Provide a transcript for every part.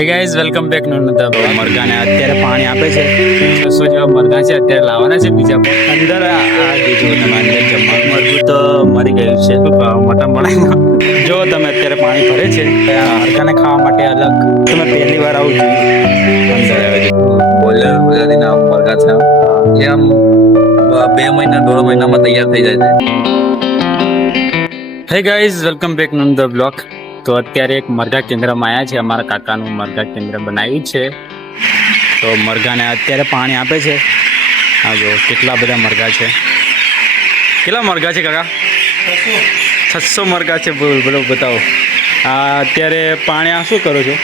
હે guys welcome back નો મરઘાને અત્યારે પાણી આપે છે. શું જેવા મરઘા છે અત્યારે લાવવાના છે બીજા અંદર આ બીજું તમે અંદર જમવાનું મરઘું તો મરી ગયું છે. મોટા મળે જો તમે અત્યારે પાણી ભરે છે આ મરઘાને ખાવા માટે અલગ. તમે પહેલી વાર આવું અંદર આવે છે. બોઈલર ગુજરાતીના મરઘા છે. એ આમ બે મહિના દોઢ મહિનામાં તૈયાર થઈ જાય છે. હે ગાઈઝ વેલકમ બેક નો ધ બ્લોક તો અત્યારે એક મરઘા કેન્દ્રમાં આવ્યા છે. અમારા કાકાનું મરઘા કેન્દ્ર બનાવ્યું છે. તો મરઘાને અત્યારે પાણી આપે છે. હા જો કેટલા બધા મરઘા છે. કેટલા મરઘા છે કાકા? છસો મરઘા છે. બોલો બોલો બતાવો. આ અત્યારે પાણી આ શું કરો છો?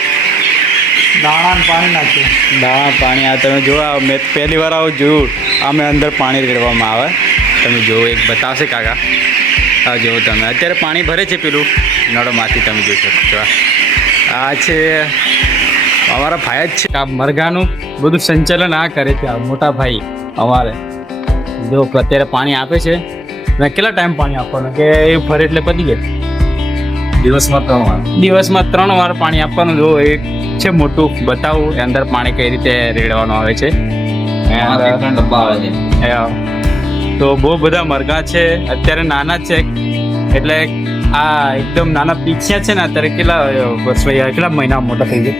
દાણા પાણી નાખ્યું દાણા પાણી. આ તમે જો મેં પહેલી વાર આવું જોયું. અમે અંદર પાણી રેડવામાં આવે. તમે જુઓ એક બતાવશે કાકા. હા જુઓ તમે. અત્યારે પાણી ભરે છે પેલું નળમાંથી તમે જોઈ શકો છો. આ છે અમારા ભાઈ જ છે. આ મરઘાનું બધું સંચાલન આ કરે છે આ મોટા ભાઈ અમારે. જો અત્યારે પાણી આપે છે. ને કેટલા ટાઈમ પાણી આપવાનું? કે એ ભરે એટલે પતી જાય? દિવસમાં ત્રણ વાર. દિવસમાં ત્રણ વાર પાણી આપવાનું. જો એક છે મોટું બતાવું. એ અંદર પાણી કઈ રીતે રેડવાનું આવે છે? આ ડબ્બા આવે છે. તો બહુ બધા મરઘા છે. અત્યારે નાના છે. એટલે આ એકદમ નાના પીછ્યા છે ને અત્યારે કેટલા વર્ષ કેટલા મહિના મોટા થઈ ગયા?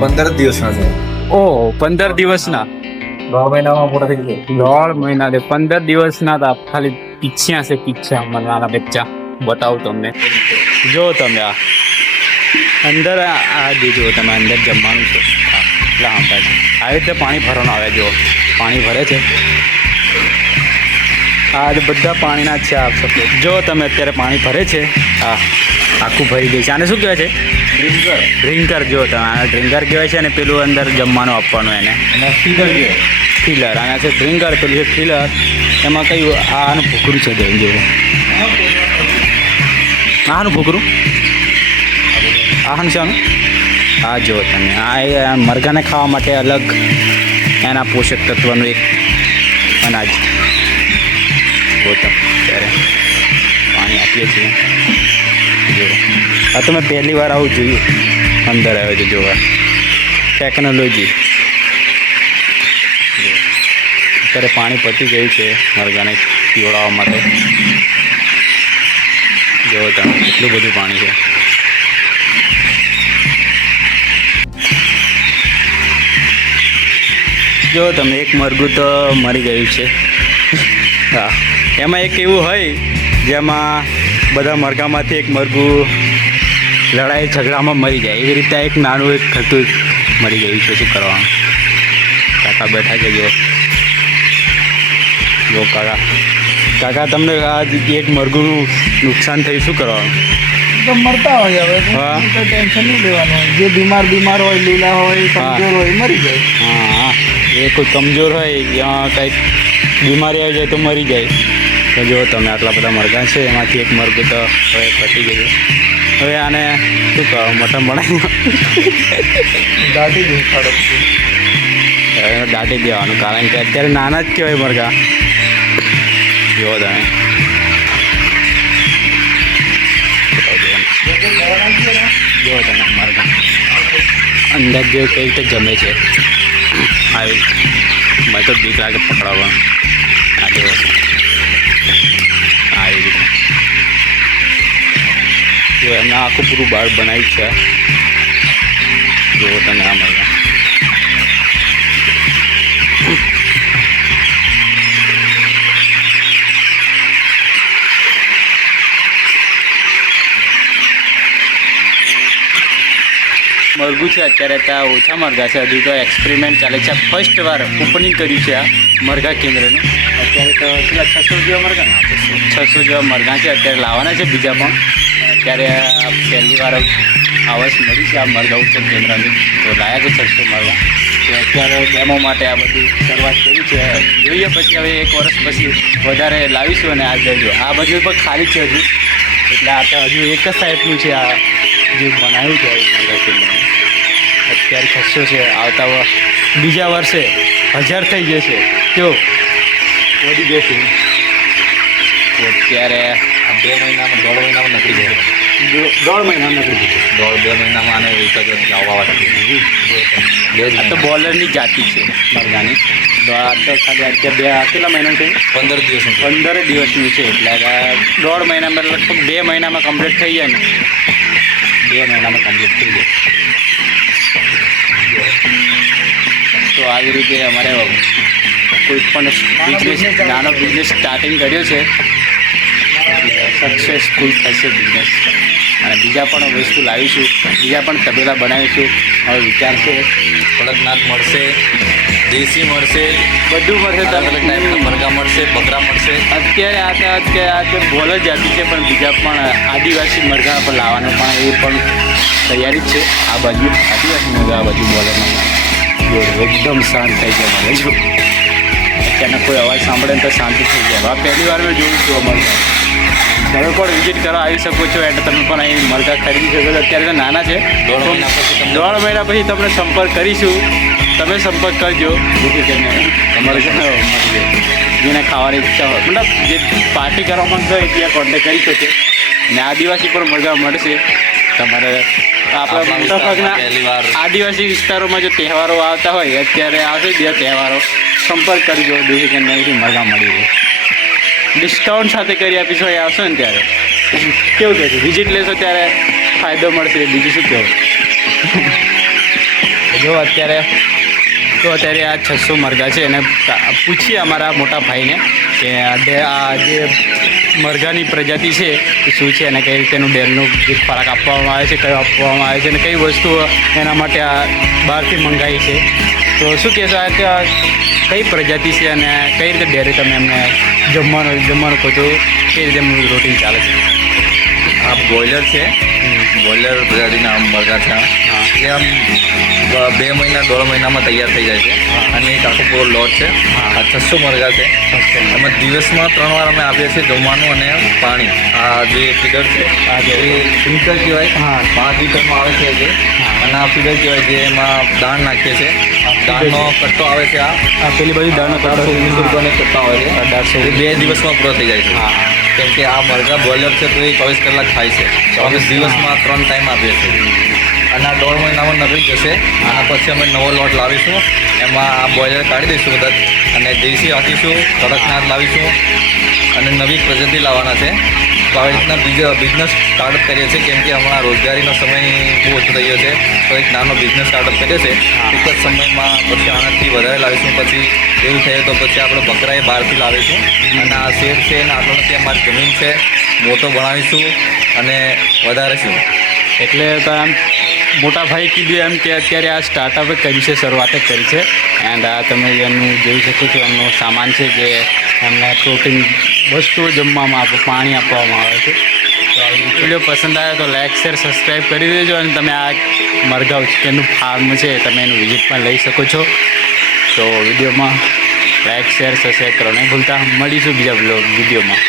પંદર દિવસના છે. ઓહ પંદર દિવસના? દોઢ મહિનામાં મોટા થઈ ગયા. દોઢ મહિના પંદર દિવસના હતા ખાલી પીછ્યા છે પીછ્યા નાના બચ્ચા. બતાવું તમને. જો તમે આ. અંદર આ દેજો તમે અંદર જમવાનું છે. હા એટલા આવી રીતે પાણી ભરવાનું આવે જો પાણી ભરે છે. આ બધા પાણીના છે આપ સફેદ જો તમે અત્યારે પાણી ભરે છે હા આખું ભરી દે છે. આને શું કહેવાય છે? ડ્રિંકર. જો તમે આને ડ્રિંકર કહેવાય છે અને પેલું અંદર જમવાનું આપવાનું એને. અને કહેવાય. ફિલર આના છે ડ્રિંકર પેલું છે ફિલર. એમાં કયું આનું ભૂખરું છે જોઈ જેવું આનું ભૂખરું? આનું છે આનું આ જો તમે આ એ આ મરઘાને ખાવા માટે અલગ એના પોષક તત્વનું એક અનાજ. ગોતમ ત્યારે પાણી આપીએ છીએ. જો, આ મેં પહેલી વાર આવું જોયું. અંદર આવ્યો છે જોવા. ટેકનોલોજી અત્યારે પાણી પતી ગયું છે મરઘાને પીવડાવવા માટે. જો તમે એટલું બધું પાણી છે. જો, તમે એક મરઘું તો મરી ગયું છે. હા. એમાં એક એવું હોય જેમાં બધા મરઘામાંથી એક મરઘું લડાઈ ઝઘડામાં મરી જાય. એવી રીતે એક નાનું એક થતું મરી ગયું છે શું કરવાનું? કાકા બેઠા છે જો. જો કાકા. કાકા તમને આ એક મરઘું નુકસાન થયું શું કરવાનું? મરતા હોય હવે. ટેન્શન નહીં લેવાનું. જે બીમાર બીમાર હોય લીલા હોય કમજોર હોય મરી જાય. હા હા. એ કોઈ કમજોર હોય યા કંઈક બીમારી આવી જાય તો મરી જાય. તો જો તમે આટલા બધા મરઘા છે એમાંથી એક મરઘું તો હવે પતી ગયું હવે આને શું કહો મટન મોટા દાટી દે ખડક દાટી દેવાનું કારણ કે અત્યારે નાના જ કહેવાય મરઘા. જુઓ તમે. જુઓ તમે મરઘા. અંદર જે કઈ રીતે જમે છે. આવી મને તો બીક લાગે પકડાવવા આ જો એમને આખું પૂરું બાળ બનાવ્યું છે. જો તમે આ મળ્યા મરઘું છે, અત્યારે ત્યાં ઓછા મરઘા છે. હજુ તો એક્સપેરિમેન્ટ ચાલે છે. ફર્સ્ટ વાર ઓપનિંગ કર્યું છે આ મરઘા કેન્દ્રનું. અત્યારે તો છસો જેવા મરઘા. છસો જેવા મરઘા છે. અત્યારે લાવવાના છે બીજા પણ. અત્યારે પહેલી વાર આવાસ મળી છે આ મરઘા ઉત્સવ કેન્દ્રની. તો લાયા છે છસો મરઘા તો અત્યારે ડેમો માટે આ બધું શરૂઆત કરી છે. જોઈએ પછી હવે એક વર્ષ પછી વધારે લાવીશું અને આ જજો. આ બધું પણ ખાલી છે હજુ. એટલે આ તો હજુ એક જ ટાઈપનું છે આ જે બનાવ્યું છે મરઘા કેન્દ્ર અત્યારે છસો છે. આવતા વર્ષ બીજા વર્ષે હજાર થઈ જશે. કેવો વધી જશે. તો અત્યારે બે મહિનામાં દોઢ મહિનામાં નકળી જાય દોઢ મહિનામાં નકળી દોઢ બે મહિનામાં આને એક જ આવવા તો. બોલરની જાતિ છે મરઘાની તો ખાલી અત્યારે બે આ કેટલા મહિના છે? પંદર દિવસનું છે. પંદર દિવસનું છે એટલે આ દોઢ મહિનામાં લગભગ બે મહિનામાં કમ્પ્લીટ થઈ જાય ને. બે મહિનામાં કમ્પ્લીટ થઈ જાય. તો આવી રીતે અમારે કોઈ પણ બિઝનેસ નાનો બિઝનેસ સ્ટાર્ટિંગ કર્યો છે. સક્સેસફુલ થશે બિઝનેસ અને બીજા પણ વસ્તુ લાવીશું. બીજા પણ તબેલા બનાવીશું. હવે વિચાર છે. કડકનાથ મળશે દેશી મળશે બધું મળશે ટાઈપના મરઘા મળશે બકરા મળશે. અત્યારે આ તો અત્યારે આ તો બોલ જ આપી છે પણ બીજા પણ આદિવાસી મરઘા પર લાવવાનો પણ એ પણ તૈયારી જ છે. આ બાજુ આદિવાસી મરઘા આ બાજુ બોલરમાં એકદમ શાંત થઈ જાય મને જો અત્યારના કોઈ અવાજ સાંભળે ને તો શાંતિ થઈ જાય. આ પહેલી વાર મેં જોયું છું મરઘા તમે પણ વિઝિટ કરવા આવી શકો છો એટલે તમે પણ અહીં મરઘા ખરીદી શકો છો. અત્યારે તો નાના છે. દોઢ મહિના પછી તમને દોઢ મહિના પછી તમને સંપર્ક કરીશું. તમે સંપર્ક કરજો. જેથી કરીને. તમારે જાય. જેને ખાવાની ઈચ્છા હોય. મતલબ જે પાર્ટી કરવા માંગતા હોય ત્યાં કોન્ટેક કરી શકે. ને આદિવાસી પણ મરઘા મળશે. તમારે આપણા આપણા મોટા ભાગના વિસ્તારમાં પહેલી વાર આદિવાસી વિસ્તારોમાં જો તહેવારો આવતા હોય અત્યારે આવશે બે તહેવારો. સંપર્ક કરજો. જેથી કે અહીંથી મરઘા મળી રહે. ડિસ્કાઉન્ટ સાથે કરી આપીશું અહીં આવશો ને ત્યારે? કેવું કહે છે? વિઝિટ લેશો ત્યારે ફાયદો મળશે. બીજું શું કહેવું? જો, અત્યારે તો અત્યારે આ છસો મરઘા છે એને પૂછીએ અમારા મોટા ભાઈને કે આ જે મરઘાની પ્રજાતિ છે એ શું છે અને કઈ રીતેનું ડેરનું જે ખોરાક આપવામાં આવે છે, કયો આપવામાં આવે છે અને કઈ વસ્તુ એના માટે આ બહારથી મંગાવી છે. તો શું કહેશો? આ કઈ પ્રજાતિ છે અને કઈ રીતે ડેરી તમે એમને જમવાનું જમવાનું કહો છો? કઈ રીતે એમનું રૂટીન ચાલે છે? આ બોઈલર છે. બોઇલર પ્રજાતિના આમ મરઘા છે. એ આમ બે મહિના દોઢ મહિનામાં તૈયાર થઈ જાય છે. અને એક આખો પૂરો લોટ છે. આ છસો મરઘા છે. એમાં દિવસમાં ત્રણ વાર અમે આપીએ છીએ જમવાનું અને પાણી. આ જે ફીડર છે આ જે- ફિલ્ટર કહેવાય. હા. પાંચ લીટરમાં આવે છે જે. અને આ ફીડર કહેવાય જે એમાં દાણ નાખીએ છીએ. દાણનો કટ્ટો આવે છે આ. પેલી બાજુ દાણનો કટ્ટો વીસ રૂપિયાનો કટ્ટો આવે છે. બે દિવસમાં પૂરો થઈ જાય છે. હા. કેમ કે આ મરઘા બોઇલર છે તો એ ચોવીસ કલાક ખાય છે. ચોવીસ દિવસમાં ત્રણ ટાઈમ આપીએ છીએ. અને આ દોઢ મહિનામાં નવી જશે. આ પછી અમે નવો લોટ લાવીશું. એમાં આ બોઇલર કાઢી દઈશું બધા અને દેશી રાખીશું કડકનાથ લાવીશું. અને નવી પ્રજાતિ લાવવાના છે. તો આવી રીતના બીજા બિઝનેસ સ્ટાર્ટઅપ કરીએ છીએ કેમ કે હમણાં રોજગારીનો સમય બહુ ઓછો થઈ ગયો છે. તો એક નાનો બિઝનેસ સ્ટાર્ટઅપ કરીએ છે ટૂંક જ સમયમાં પછી આનાથી વધારે લાવીશું પછી એવું થયું તો પછી આપણે બકરાએ બહારથી લાવીશું. અને આ શેર છે અને આટલો નથી અમારી જમીન છે. મોટો બનાવીશું અને વધારીશું. એટલે તો આમ મોટા ભાઈ કીધું એમ કે અત્યારે આ સ્ટાર્ટઅપ કરી છે શરૂઆત જ કરી છે. એન્ડ આ તમે એમનું જોઈ શકો છો એમનો સામાન છે જે એમને પ્રોટીન વસ્તુઓ જમવામાં આપ, પાણી આપવામાં આવે છે. તો વીડિયો પસંદ આવે તો લાઇક શેર સબસ્ક્રાઈબ કરી દેજો અને તમે આ મરઘાવ ચિકનનું ફાર્મ છે, તમે એનું વિઝિટ પણ લઈ શકો છો. તો વિડીયોમાં લાઇક શેર સબસ્ક્રાઈબ કરો નહીં ભૂલતા. મળીશું બીજા વિડીયોમાં.